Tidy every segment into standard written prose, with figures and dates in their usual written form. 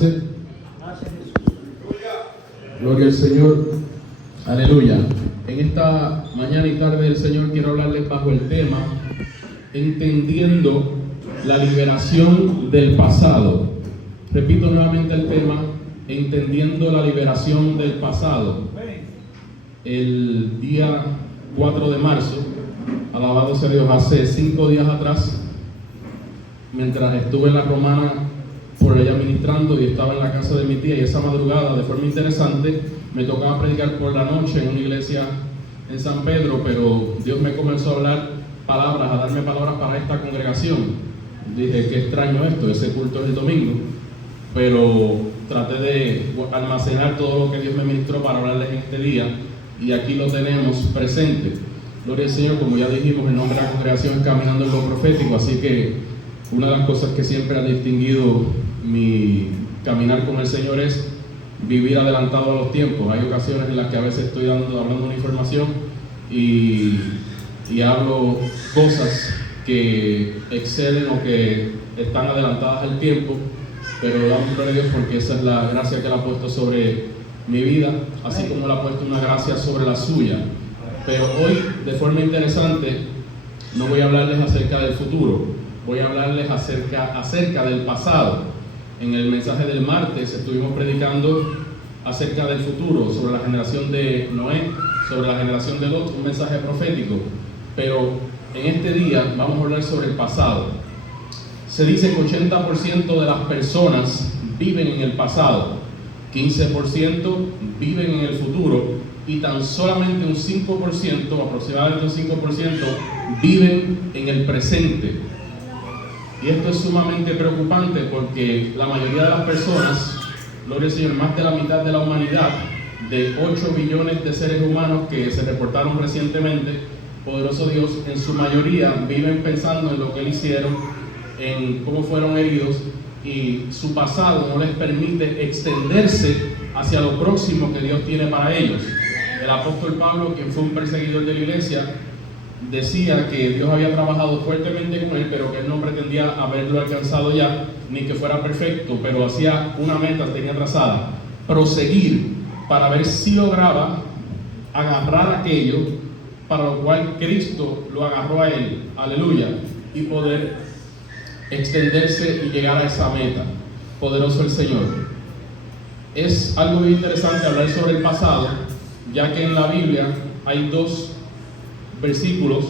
sentarse. Gloria al Señor. Aleluya. En esta mañana y tarde del Señor quiero hablarles bajo el tema entendiendo la liberación del pasado. Repito nuevamente el tema, entendiendo la liberación del pasado. El día 4 de marzo, alabado sea Dios, hace 5 días atrás, mientras estuve en la Romana por allá ministrando y estaba en la casa de mi tía, y esa madrugada, de forma interesante, me tocaba predicar por la noche en una iglesia en San Pedro, pero Dios me comenzó a hablar palabras, a darme palabras para esta congregación. Dije, qué extraño esto, ese culto es el domingo, pero traté de almacenar todo lo que Dios me ministró para hablarles en este día, y aquí lo tenemos presente. Gloria al Señor. Como ya dijimos, el nombre de la congregación es Caminando en lo Profético, así que una de las cosas que siempre ha distinguido mi caminar con el Señor es vivir adelantado a los tiempos. Hay ocasiones en las que a veces estoy hablando una información y hablo cosas que exceden o que están adelantadas al tiempo, pero damos gloria a Dios porque esa es la gracia que Él ha puesto sobre mi vida, así como Él ha puesto una gracia sobre la suya. Pero hoy, de forma interesante, no voy a hablarles acerca del futuro, voy a hablarles acerca del pasado. En el mensaje del martes estuvimos predicando acerca del futuro, sobre la generación de Noé, sobre la generación de Lot, un mensaje profético. Pero en este día vamos a hablar sobre el pasado. Se dice que 80% de las personas viven en el pasado, 15% viven en el futuro, y tan solamente un 5%, aproximadamente un 5%, viven en el presente. Y esto es sumamente preocupante porque la mayoría de las personas, gloria al Señor, más de la mitad de la humanidad, de 8 billones de seres humanos que se reportaron recientemente, poderoso Dios, en su mayoría viven pensando en lo que hicieron, en cómo fueron heridos, y su pasado no les permite extenderse hacia lo próximo que Dios tiene para ellos. El apóstol Pablo, quien fue un perseguidor de la iglesia, decía que Dios había trabajado fuertemente con él, pero que él no pretendía haberlo alcanzado ya, ni que fuera perfecto, pero hacía una meta, tenía trazada: proseguir para ver si lograba agarrar aquello para lo cual Cristo lo agarró a él, aleluya, y poder extenderse y llegar a esa meta. Poderoso el Señor. Es algo muy interesante hablar sobre el pasado, ya que en la Biblia hay 2 versículos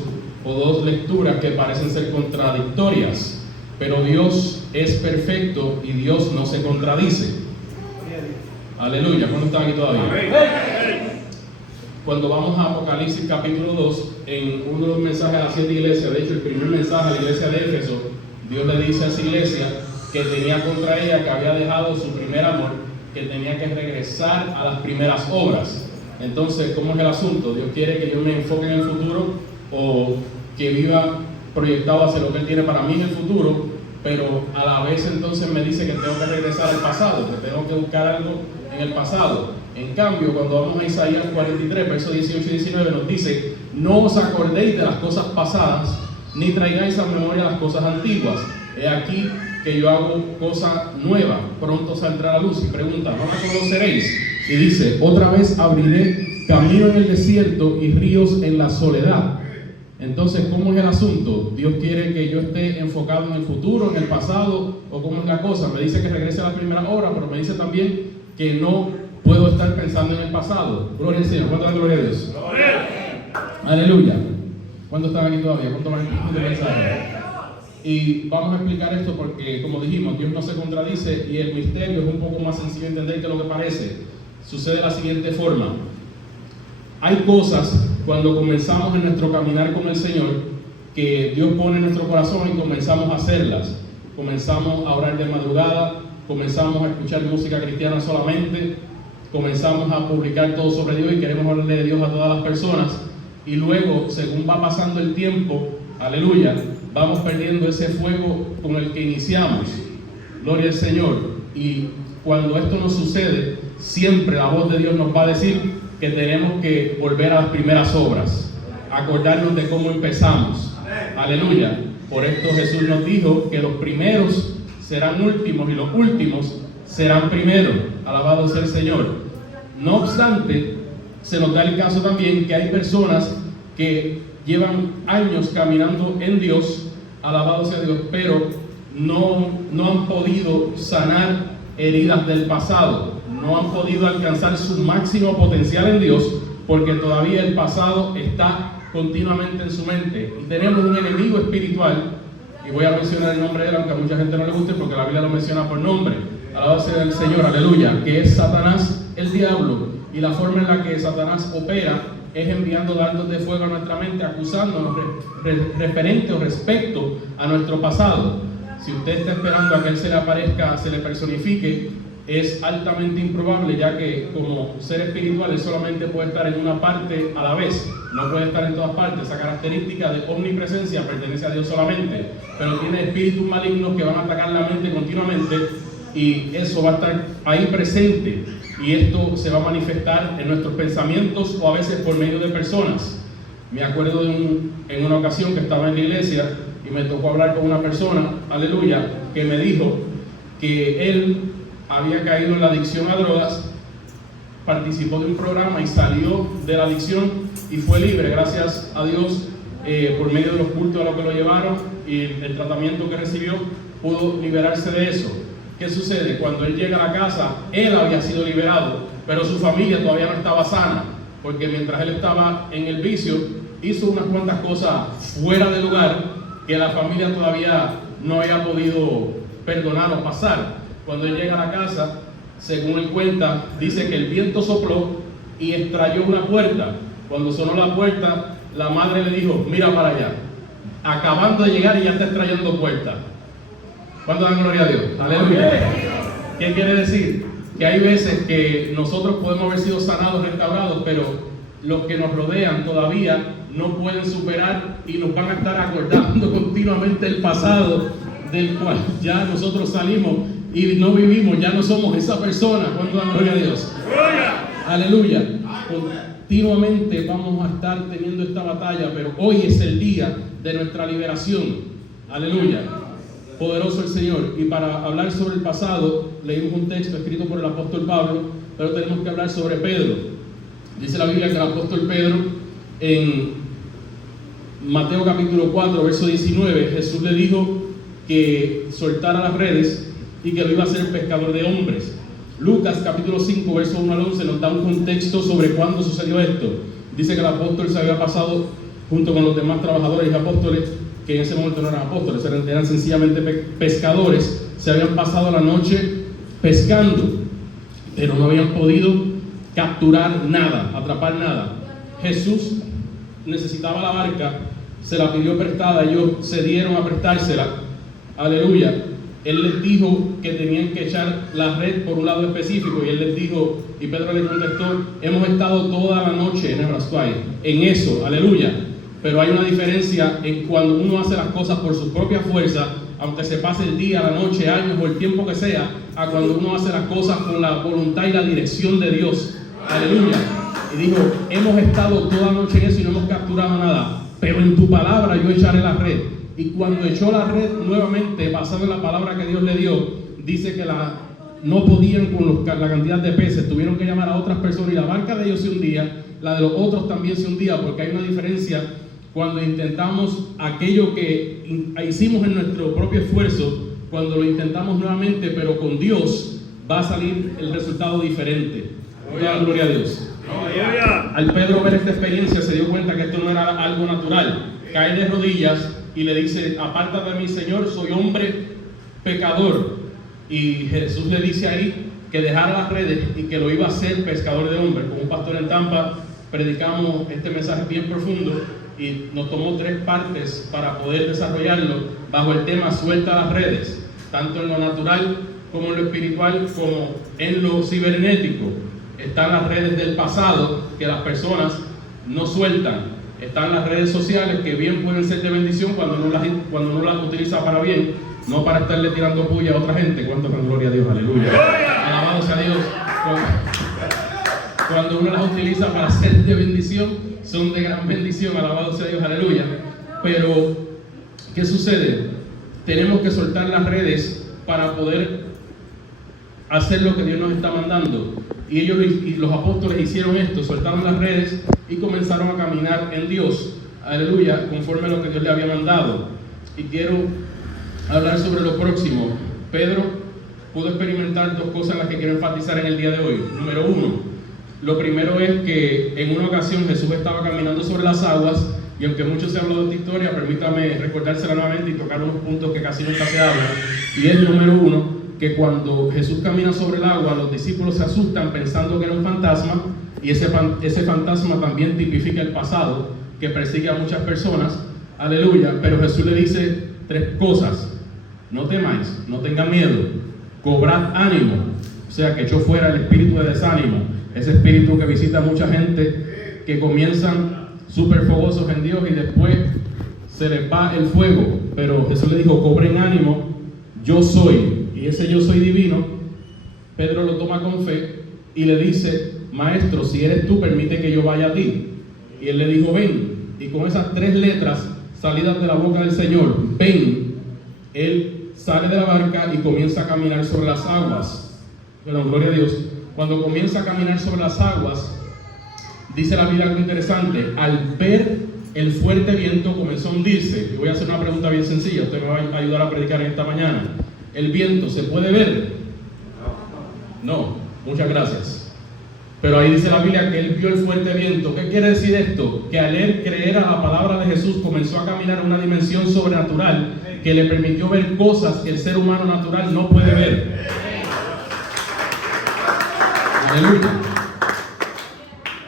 o 2 lecturas que parecen ser contradictorias, pero Dios es perfecto y Dios no se contradice. Aleluya. ¿Cuándo están aquí todavía? Cuando vamos a Apocalipsis capítulo 2, en uno de los mensajes a las 7 iglesias, de hecho el primer mensaje a la iglesia de Éfeso, Dios le dice a esa iglesia que tenía contra ella, que había dejado su primer amor, que tenía que regresar a las primeras obras. Entonces, ¿cómo es el asunto? Dios quiere que yo me enfoque en el futuro, o que viva proyectado hacia lo que Él tiene para mí en el futuro, pero a la vez entonces me dice que tengo que regresar al pasado, que tengo que buscar algo en el pasado. En cambio, cuando vamos a Isaías 43, versos 18 y 19, nos dice: no os acordéis de las cosas pasadas, ni traigáis a memoria las cosas antiguas. He aquí que yo hago cosa nueva, pronto saldrá la luz. Y pregunta: ¿no la conoceréis? Y dice: otra vez abriré camino en el desierto y ríos en la soledad. Entonces, ¿cómo es el asunto? ¿Dios quiere que yo esté enfocado en el futuro, en el pasado, o cómo es la cosa? Me dice que regrese a la primera hora, pero me dice también que no puedo estar pensando en el pasado. Gloria al Señor. ¿Cuánto dan gloria a Dios? Aleluya. ¿Cuántos están aquí todavía? ¿Cuántos van a escuchar el mensaje? Y vamos a explicar esto porque, como dijimos, Dios no se contradice, y el misterio es un poco más sencillo de entender que lo que parece. Sucede de la siguiente forma: hay cosas cuando comenzamos en nuestro caminar con el Señor que Dios pone en nuestro corazón y comenzamos a hacerlas. Comenzamos a orar de madrugada, comenzamos a escuchar música cristiana solamente, comenzamos a publicar todo sobre Dios y queremos hablarle de Dios a todas las personas, y luego, según va pasando el tiempo, aleluya, vamos perdiendo ese fuego con el que iniciamos. Gloria al Señor. Y cuando esto nos sucede, siempre la voz de Dios nos va a decir que tenemos que volver a las primeras obras, acordarnos de cómo empezamos. Aleluya. Por esto Jesús nos dijo que los primeros serán últimos y los últimos serán primero. Alabado sea el Señor. No obstante, se nos da el caso también que hay personas que llevan años caminando en Dios, alabado sea Dios, pero no han podido sanar heridas del pasado, no han podido alcanzar su máximo potencial en Dios, porque todavía el pasado está continuamente en su mente. Y tenemos un enemigo espiritual, y voy a mencionar el nombre de él, aunque a mucha gente no le guste, porque la Biblia lo menciona por nombre. Alabado sea el Señor, aleluya, que es Satanás, el diablo. Y la forma en la que Satanás opera es enviando dardos de fuego a nuestra mente, acusándonos referente o respecto a nuestro pasado. Si usted está esperando a que él se le aparezca, se le personifique, es altamente improbable, ya que como ser espiritual él solamente puede estar en una parte a la vez, no puede estar en todas partes. Esa característica de omnipresencia pertenece a Dios solamente, pero tiene espíritus malignos que van a atacar la mente continuamente, y eso va a estar ahí presente, y esto se va a manifestar en nuestros pensamientos o a veces por medio de personas. Me acuerdo en una ocasión que estaba en la iglesia y me tocó hablar con una persona, aleluya, que me dijo que él había caído en la adicción a drogas, participó de un programa y salió de la adicción y fue libre, gracias a Dios, por medio de los cultos a los que lo llevaron y el tratamiento que recibió, pudo liberarse de eso. ¿Qué sucede? Cuando él llega a la casa, él había sido liberado, pero su familia todavía no estaba sana, porque mientras él estaba en el vicio, hizo unas cuantas cosas fuera de lugar que la familia todavía no había podido perdonar o pasar. Cuando él llega a la casa, según él cuenta, dice que el viento sopló y extrayó una puerta. Cuando sonó la puerta, la madre le dijo: mira para allá, acabando de llegar y ya está extrayendo puerta. ¿Cuánto dan gloria a Dios? Aleluya. ¿Qué quiere decir? Que hay veces que nosotros podemos haber sido sanados, restaurados, pero los que nos rodean todavía no pueden superar y nos van a estar acordando continuamente el pasado del cual ya nosotros salimos y no vivimos, ya no somos esa persona. ¿Cuánto dan gloria a Dios? Aleluya. Continuamente vamos a estar teniendo esta batalla, pero hoy es el día de nuestra liberación. Aleluya. Poderoso el Señor. Y para hablar sobre el pasado, leímos un texto escrito por el apóstol Pablo, pero tenemos que hablar sobre Pedro. Dice la Biblia que el apóstol Pedro, en Mateo capítulo 4, verso 19, Jesús le dijo que soltara las redes y que lo iba a hacer pescador de hombres. Lucas capítulo 5, verso 1 al 11 nos da un contexto sobre cuándo sucedió esto. Dice que el apóstol se había pasado junto con los demás trabajadores y apóstoles, que en ese momento no eran apóstoles, eran sencillamente pescadores. Se habían pasado la noche pescando, pero no habían podido capturar nada, atrapar nada. Jesús necesitaba la barca, se la pidió prestada, ellos cedieron a prestársela. Aleluya. Él les dijo que tenían que echar la red por un lado específico, y él les dijo, y Pedro le contestó: hemos estado toda la noche en eso, aleluya. Pero hay una diferencia en cuando uno hace las cosas por su propia fuerza, aunque se pase el día, la noche, años o el tiempo que sea, a cuando uno hace las cosas con la voluntad y la dirección de Dios. Aleluya. Y dijo: hemos estado toda la noche en eso y no hemos capturado nada, pero en tu palabra yo echaré la red. Y cuando echó la red nuevamente, basado en la palabra que Dios le dio, dice que no podían con la cantidad de peces, tuvieron que llamar a otras personas, y la barca de ellos se hundía, la de los otros también se hundía, porque hay una diferencia cuando intentamos aquello que hicimos en nuestro propio esfuerzo. Cuando lo intentamos nuevamente, pero con Dios, va a salir el resultado diferente. Gloria a Dios. Al Pedro ver esta experiencia, se dio cuenta que esto no era algo natural. Cae de rodillas y le dice: apártate de mí, Señor, soy hombre pecador. Y Jesús le dice ahí que dejara las redes y que lo iba a hacer pescador de hombres. Como un pastor en Tampa, predicamos este mensaje bien profundo y nos tomó 3 partes para poder desarrollarlo bajo el tema suelta las redes, tanto en lo natural como en lo espiritual, como en lo cibernético. Están las redes del pasado que las personas no sueltan. Están las redes sociales que bien pueden ser de bendición cuando uno las utiliza para bien, no para estarle tirando puya a otra gente. ¿Cuánto con gloria a Dios? Aleluya. Alabado sea Dios. Cuando uno las utiliza para ser de bendición, son de gran bendición. Alabado sea Dios. Aleluya. Pero, ¿qué sucede? Tenemos que soltar las redes para poder hacer lo que Dios nos está mandando. Y ellos y los apóstoles hicieron esto, soltaron las redes y comenzaron a caminar en Dios, aleluya, conforme a lo que Dios le había mandado. Y quiero hablar sobre lo próximo. Pedro pudo experimentar dos cosas en las que quiero enfatizar en el día de hoy. Número uno, lo primero es que en una ocasión Jesús estaba caminando sobre las aguas, y aunque mucho se ha hablado de esta historia, permítame recordársela nuevamente y tocar unos puntos que casi nunca se hablan. Y es, número uno, que cuando Jesús camina sobre el agua, los discípulos se asustan pensando que era un fantasma, y ese fantasma también tipifica el pasado, que persigue a muchas personas, aleluya. Pero Jesús le dice tres cosas: no temáis, no tengan miedo, cobrad ánimo. O sea, que echó fuera el espíritu de desánimo, ese espíritu que visita a mucha gente que comienzan súper fogosos en Dios y después se les va el fuego. Pero Jesús le dijo: cobren ánimo, yo soy. Y ese yo soy divino, Pedro lo toma con fe y le dice: maestro, si eres tú, permite que yo vaya a ti. Y él le dijo: ven. Y con esas tres letras salidas de la boca del Señor, ven, él sale de la barca y comienza a caminar sobre las aguas. Bueno, gloria a Dios. Cuando comienza a caminar sobre las aguas, dice la Biblia algo interesante: al ver el fuerte viento comenzó a hundirse. Y voy a hacer una pregunta bien sencilla, usted me va a ayudar a predicar en esta mañana. ¿El viento se puede ver? No, muchas gracias. Pero ahí dice la Biblia que él vio el fuerte viento. ¿Qué quiere decir esto? Que al él creer a la palabra de Jesús comenzó a caminar en una dimensión sobrenatural que le permitió ver cosas que el ser humano natural no puede ver. Aleluya.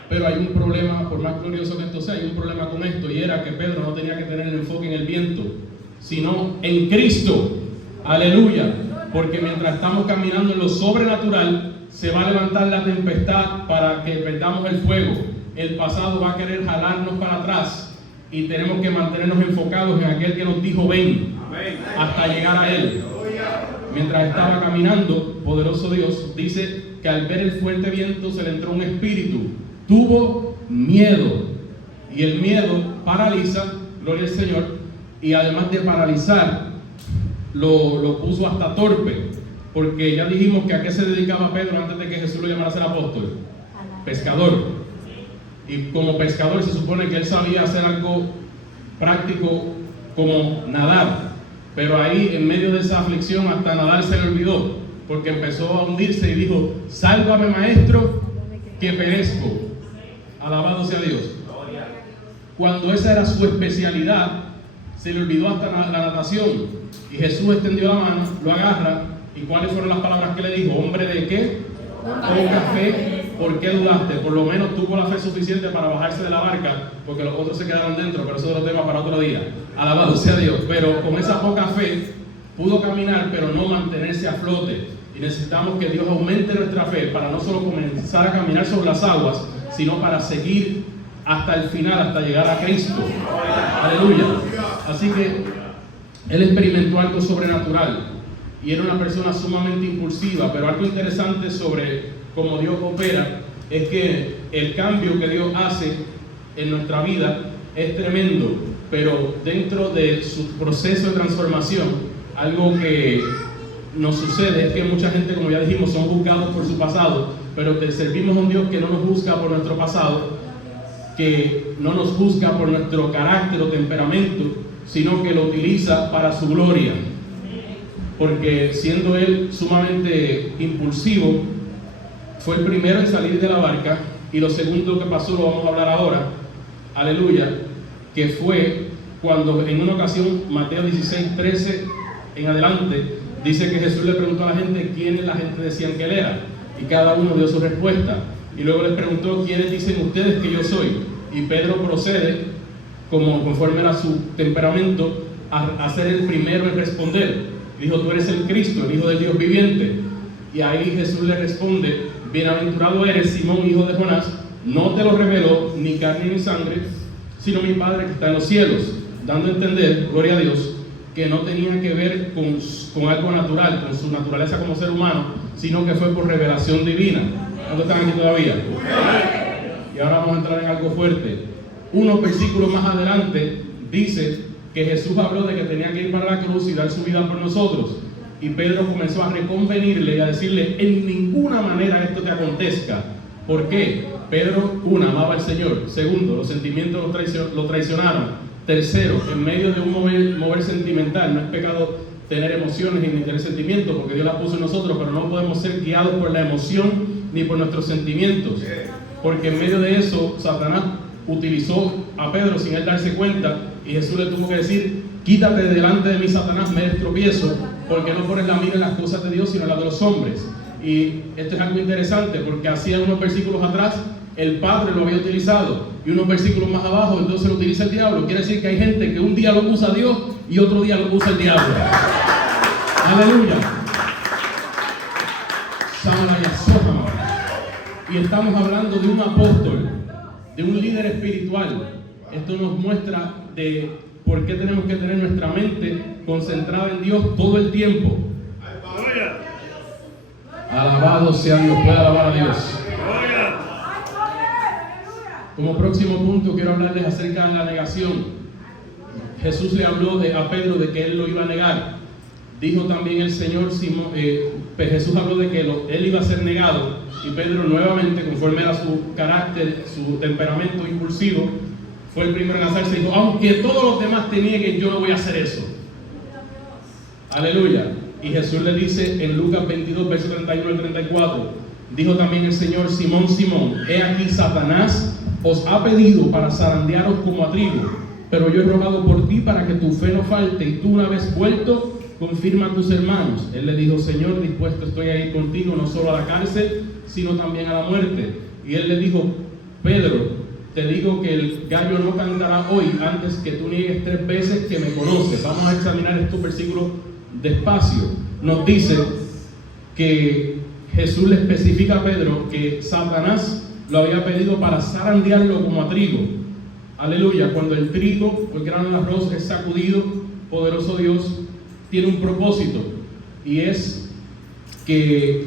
Pero hay un problema, por más glorioso que esto sea, hay un problema con esto, y era que Pedro no tenía que tener el enfoque en el viento, sino en Cristo. Aleluya. Porque mientras estamos caminando en lo sobrenatural, se va a levantar la tempestad para que perdamos el fuego. El pasado va a querer jalarnos para atrás y tenemos que mantenernos enfocados en aquel que nos dijo ven, hasta llegar a él. Mientras estaba caminando, poderoso Dios, dice que al ver el fuerte viento se le entró un espíritu, tuvo miedo, y el miedo paraliza, gloria al Señor, y además de paralizar, lo puso hasta torpe, porque ya dijimos que a qué se dedicaba Pedro antes de que Jesús lo llamara a ser apóstol: pescador. Y como pescador se supone que él sabía hacer algo práctico como nadar, pero ahí en medio de esa aflicción hasta nadar se le olvidó, porque empezó a hundirse y dijo: sálvame, maestro, que perezco. Alabado sea Dios. Cuando esa era su especialidad, se le olvidó hasta la natación. Y Jesús extendió la mano, lo agarra, y ¿cuáles fueron las palabras que le dijo? ¿Hombre de qué? Poca fe, ¿por qué dudaste? Por lo menos tuvo la fe suficiente para bajarse de la barca, porque los otros se quedaron dentro, pero eso es otro tema para otro día. Alabado sea Dios. Pero con esa poca fe pudo caminar, pero no mantenerse a flote. Y necesitamos que Dios aumente nuestra fe para no solo comenzar a caminar sobre las aguas, sino para seguir hasta el final, hasta llegar a Cristo. Aleluya. Así que él experimentó algo sobrenatural y era una persona sumamente impulsiva. Pero algo interesante sobre cómo Dios opera es que el cambio que Dios hace en nuestra vida es tremendo, pero dentro de su proceso de transformación, algo que nos sucede es que mucha gente, como ya dijimos, son juzgados por su pasado, pero que servimos a un Dios que no nos juzga por nuestro pasado, que no nos juzga por nuestro carácter o temperamento, sino que lo utiliza para su gloria. Porque siendo él sumamente impulsivo, fue el primero en salir de la barca, y lo segundo que pasó lo vamos a hablar ahora, aleluya, que fue cuando en una ocasión, Mateo 16:13 en adelante, dice que Jesús le preguntó a la gente quiénes la gente decían que él era, y cada uno dio su respuesta, y luego les preguntó: ¿quiénes dicen ustedes que yo soy? Y Pedro procede, conforme a su temperamento, a ser el primero en responder. Dijo: tú eres el Cristo, el Hijo del Dios viviente. Y ahí Jesús le responde: bienaventurado eres, Simón, hijo de Jonás, no te lo reveló ni carne ni sangre, sino mi Padre que está en los cielos. Dando a entender, gloria a Dios, que no tenía que ver con algo natural, con su naturaleza como ser humano, sino que fue por revelación divina. ¿Cuántos están aquí todavía? Y ahora vamos a entrar en algo fuerte. Unos versículos más adelante dice que Jesús habló de que tenía que ir para la cruz y dar su vida por nosotros. y Pedro comenzó a reconvenirle y a decirle: en ninguna manera esto te acontezca. ¿Por qué? Pedro, amaba al Señor. Segundo, los sentimientos lo traicionaron. Tercero, en medio de un mover sentimental, no es pecado tener emociones ni tener sentimientos, porque Dios las puso en nosotros, pero no podemos ser guiados por la emoción ni por nuestros sentimientos, porque en medio de eso Satanás utilizó a Pedro sin él darse cuenta, y Jesús le tuvo que decir: quítate de delante de mí, Satanás, me eres tropiezo, porque no pones la mira en las cosas de Dios sino en las de los hombres. Y esto es algo interesante, porque hacía unos versículos atrás el Padre lo había utilizado, y unos versículos más abajo entonces lo utiliza el diablo. Quiere decir que hay gente que un día lo usa Dios y otro día lo usa el diablo. Aleluya. Y estamos hablando de un apóstol, de un líder espiritual. Esto nos muestra de por qué tenemos que tener nuestra mente concentrada en Dios todo el tiempo. Alabado sea Dios. Puede alabar a Dios. Como próximo punto quiero hablarles acerca de la negación. Jesús le habló a Pedro de que él lo iba a negar. Dijo también el Señor, Jesús habló de que él iba a ser negado, y Pedro nuevamente, conforme a su carácter, su temperamento impulsivo, fue el primero en lanzarse y dijo: aunque todos los demás te nieguen, yo no voy a hacer eso. Aleluya. Y Jesús le dice en Lucas 22, versos 31 al 34, dijo también el Señor: Simón, Simón, he aquí Satanás os ha pedido para zarandearos como a trigo, pero yo he rogado por ti para que tu fe no falte, y tú, una vez vuelto, confirma a tus hermanos. Él le dijo: Señor, dispuesto estoy a ir contigo, no solo a la cárcel, sino también a la muerte. Y él le dijo: Pedro, te digo que el gallo no cantará hoy antes que tú niegues 3 veces que me conoces. Vamos a examinar estos versículos despacio. Nos dice que Jesús le especifica a Pedro que Satanás lo había pedido para zarandearlo como a trigo. Aleluya. Cuando el trigo o el grano del arroz es sacudido, poderoso Dios tiene un propósito, y es que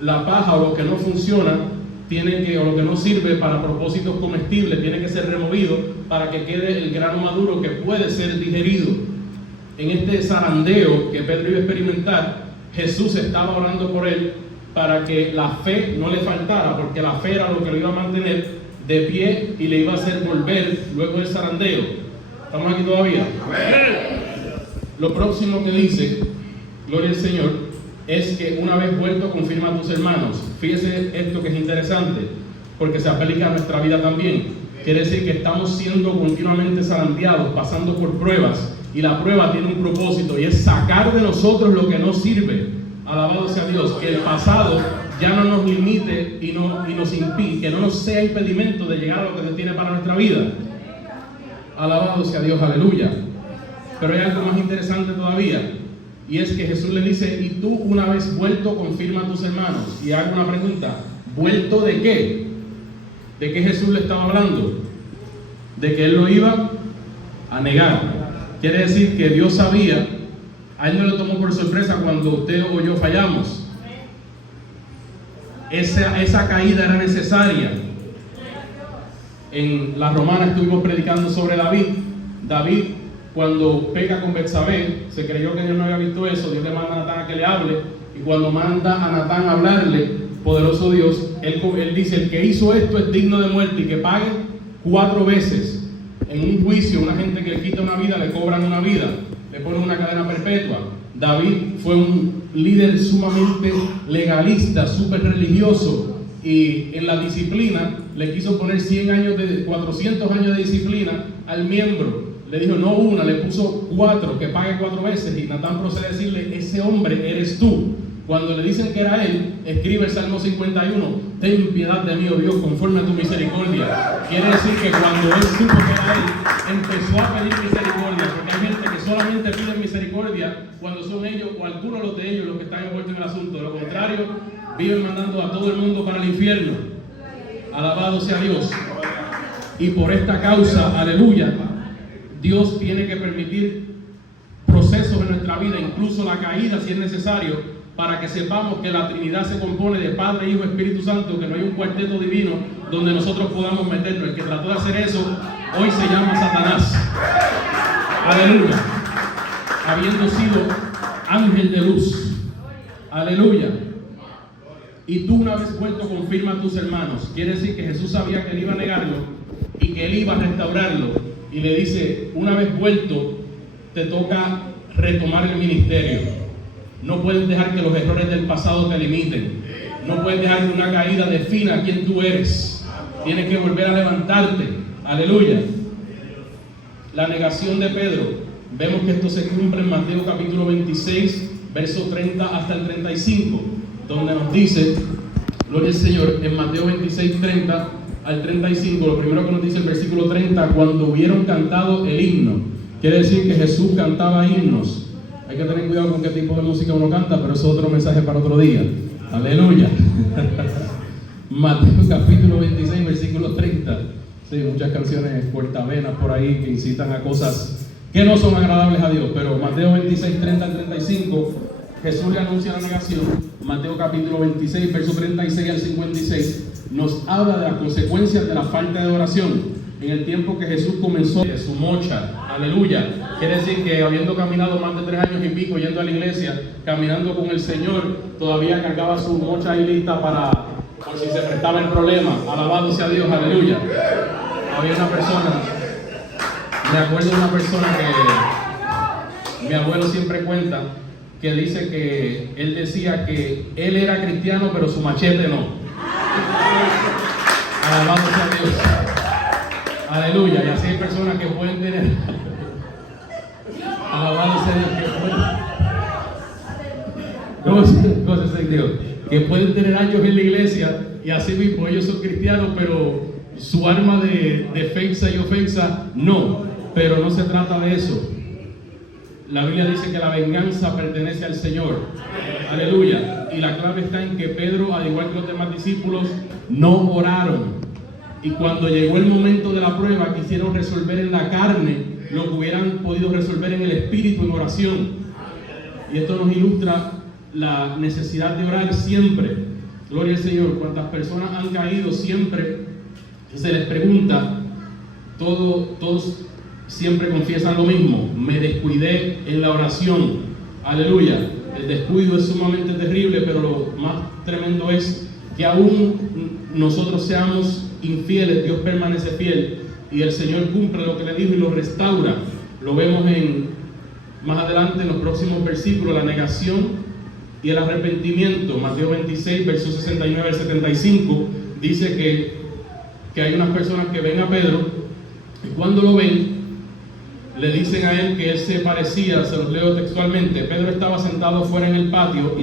la paja o lo que no funciona o lo que no sirve para propósitos comestibles tiene que ser removido para que quede el grano maduro que puede ser digerido. En este zarandeo que Pedro iba a experimentar, Jesús estaba orando por él para que la fe no le faltara, porque la fe era lo que lo iba a mantener de pie y le iba a hacer volver luego del zarandeo. ¿Estamos aquí todavía? Lo próximo que dice, gloria al Señor, es que una vez vuelto confirma a tus hermanos. Fíjese esto que es interesante, porque se aplica a nuestra vida también. Quiere decir que estamos siendo continuamente zarandeados, pasando por pruebas, y la prueba tiene un propósito, y es sacar de nosotros lo que no sirve. Alabado sea Dios. Que el pasado ya no nos limite y nos impide, que no nos sea impedimento de llegar a lo que Dios tiene para nuestra vida. Alabado sea Dios, aleluya. Pero hay algo más interesante todavía, y es que Jesús le dice: y tú, una vez vuelto, confirma a tus hermanos. Y hago una pregunta: ¿vuelto de qué? ¿De qué Jesús le estaba hablando? De que él lo iba a negar. Quiere decir que Dios sabía. A él no le tomó por sorpresa cuando usted o yo fallamos. Esa caída era necesaria. En la Romana estuvimos predicando sobre David. David, cuando peca con Betsabé, se creyó que Dios no había visto eso. Dios le manda a Natán a que le hable, y cuando manda a Natán a hablarle, poderoso Dios, él dice: el que hizo esto es digno de muerte, y que pague 4 veces. En un juicio, una gente que le quita una vida, le cobran una vida, le ponen una cadena perpetua. David fue un líder sumamente legalista, súper religioso, y en la disciplina le quiso poner 400 años de disciplina al miembro. Le dijo no una, le puso 4, que pague 4 veces. Y Natán procede a decirle: ese hombre eres tú. Cuando le dicen que era él, escribe el Salmo 51: ten piedad de mí, oh Dios, conforme a tu misericordia. Quiere decir que cuando él supo que era él, empezó a pedir misericordia, porque hay gente que solamente pide misericordia cuando son ellos o algunos de ellos los que están envueltos en el asunto. De lo contrario, viven mandando a todo el mundo para el infierno. Alabado sea Dios. Y por esta causa, aleluya, Dios tiene que permitir procesos en nuestra vida, incluso la caída si es necesario, para que sepamos que la Trinidad se compone de Padre, Hijo, Espíritu Santo, que no hay un cuarteto divino donde nosotros podamos meternos. El que trató de hacer eso hoy se llama Satanás. Aleluya. Habiendo sido ángel de luz. Aleluya. Y tú, una vez vuelto, confirma a tus hermanos. Quiere decir que Jesús sabía que él iba a negarlo y que él iba a restaurarlo. Y le dice, una vez vuelto, te toca retomar el ministerio. No puedes dejar que los errores del pasado te limiten. No puedes dejar que una caída defina quién tú eres. Tienes que volver a levantarte. Aleluya. La negación de Pedro. Vemos que esto se cumple en Mateo capítulo 26, verso 30 hasta el 35, donde nos dice, gloria al Señor, en Mateo 26, 30 al 35, lo primero que nos dice el versículo 30, cuando hubieron cantado el himno. Quiere decir que Jesús cantaba himnos. Hay que tener cuidado con qué tipo de música uno canta, pero eso es otro mensaje para otro día. Aleluya. Mateo capítulo 26, versículo 30. Sí, muchas canciones cortavenas por ahí que incitan a cosas que no son agradables a Dios. Pero Mateo 26, 30 al 35, Jesús le anuncia la negación. Mateo capítulo 26, verso 36 al 56, nos habla de las consecuencias de la falta de oración. En el tiempo que Jesús comenzó de su mocha, aleluya, quiere decir que habiendo caminado más de 3 años y pico yendo a la iglesia, caminando con el Señor, todavía cargaba su mocha ahí lista para, por si se prestaba el problema. Alabado sea Dios, aleluya. Había una persona, me acuerdo de una persona que mi abuelo siempre cuenta, que dice que él decía que él era cristiano pero su machete no. Alabado sea Dios. Aleluya. Y así hay personas que pueden tener, alabado sea Dios, que pueden tener años en la iglesia y así mismo ellos son cristianos, pero su arma de defensa y ofensa no. Pero no se trata de eso. La Biblia dice que la venganza pertenece al Señor. Aleluya. Y la clave está en que Pedro, al igual que los demás discípulos, no oraron. Y cuando llegó el momento de la prueba, quisieron resolver en la carne lo que hubieran podido resolver en el espíritu, en oración. Y esto nos ilustra la necesidad de orar siempre. Gloria al Señor. Cuantas personas han caído, siempre se les pregunta, todos siempre confiesan lo mismo: me descuidé en la oración. Aleluya. El descuido es sumamente terrible, pero lo más tremendo es que aún nosotros seamos infieles, Dios permanece fiel y el Señor cumple lo que le dijo y lo restaura. Lo vemos más adelante en los próximos versículos, la negación y el arrepentimiento. Mateo 26, versos 69 al 75, dice que hay unas personas que ven a Pedro y cuando lo ven le dicen a él que él se parecía, se los leo textualmente. Pedro estaba sentado fuera en el patio y